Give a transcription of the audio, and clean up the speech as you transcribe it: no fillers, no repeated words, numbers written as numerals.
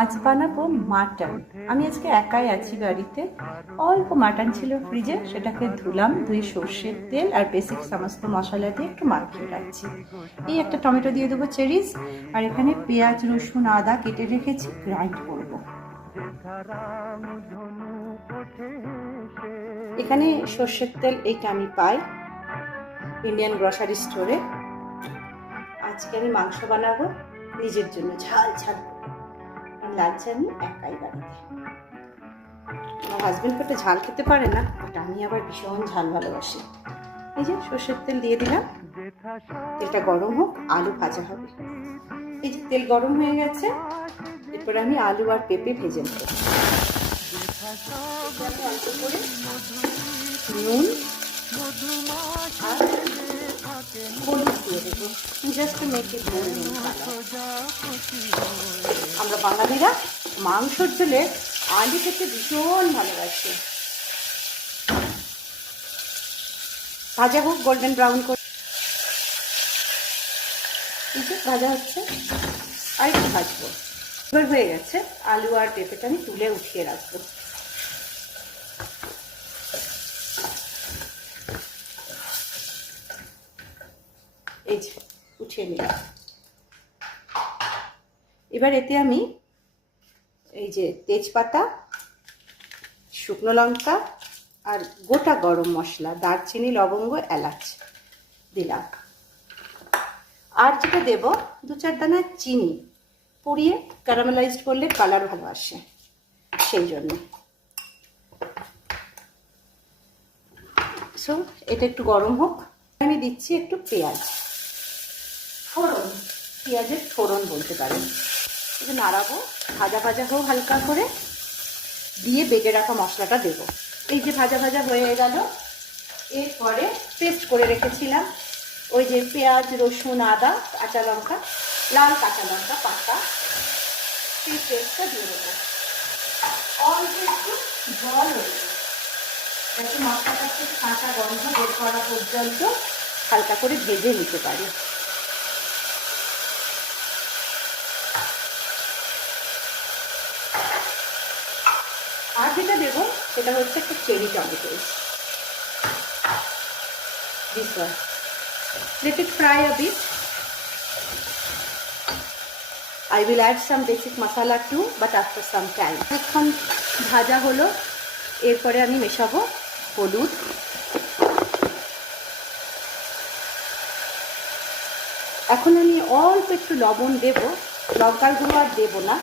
আজ বানাবো মাটন। আমি আজকে একাই আছি বাড়িতে, অল্প মাটন ছিল ফ্রিজে, সেটাকে ধুলাম, ধুয়ে সর্ষের তেল আর বেসিক সমস্ত মশলা দিয়ে একটু মাখিয়ে রাখছি। এই একটা টমেটো দিয়ে দেবো চেরিস, আর এখানে পেঁয়াজ রসুন আদা কেটে রেখেছি, গ্রাইন্ড করবো। এখানে সর্ষের তেল এইটা আমি পাই ইন্ডিয়ান গ্রসারি স্টোরে। আজকে আমি মাংস বানাবো নিজের জন্য, ঝাল ঝাল করে। লাঞ্চে আমি একাই বাড়িতে, আমার হাজবেন্ড তো ঝাল খেতে পারে না, বাট আমি আবার ভীষণ ঝাল ভালোবাসি। এই যে সর্ষের তেল দিয়ে দিলাম, তেলটা গরম হোক, আলু ভাজা হবে। এই যে তেল গরম হয়ে গেছে, এরপরে আমি আলু আর পেঁপে ভেজে নেব। অল্প করে নুন আর হলুদ দিয়ে দেবো, just make it golden colour. আমরা বাঙালিরা মাংসর ঝোলে আলু খেতে ভীষণ ভালোবাসি। ভাজা হোক গোল্ডেন ব্রাউন করে, ভাজা হচ্ছে, আর একটু ভাজবো। এবার হয়ে গেছে, আলু আর পেঁপেটা আমি তুলে উঠিয়ে রাখবো। এই যে উঠিয়ে নিলাম। এবার এতে আমি এই যে তেজপাতা, শুকনো লঙ্কা আর গোটা গরম মশলা, দারচিনি লবঙ্গ এলাচ দিলাম। আর যেটা দেব, 2-4 দানা চিনি পুড়িয়ে ক্যারামেলাইজড করলে কালার ভালো আসে, সেই জন্য। সো এটা একটু গরম হোক, আমি দিচ্ছি একটু পেঁয়াজ ফোড়ন, পেঁয়াজের ফোড়ন বলতে পারেন। একটু নাড়াবো, ভাজা ভাজা হোক হালকা করে, দিয়ে বেটে রাখা মশলাটা দেব। এই যে ভাজা ভাজা হয়ে গেল, এরপরে পেস্ট করে রেখেছিলাম ওই যে পেঁয়াজ রসুন আদা কাঁচা লঙ্কা, লাল কাঁচা লঙ্কা পাতা, সেই পেস্টটা দিয়ে দেবো। অল্প একটু জল হয়ে যাতে মশলাটা একটু কাঁচা গন্ধ বের করা পর্যন্ত হালকা করে ভেজে নিতে পারি। আর যেটা দেবো সেটা হচ্ছে একটা cherry tomato. This one. Let it fry a bit. I will add some basic masala too, but after some time. এখন ভাজা হলো, এরপরে আমি মেশাবো হলুদ, এখন আমি অল্প একটু লবণ দেব, লঙ্কার গুঁড়ো আর দেবো না।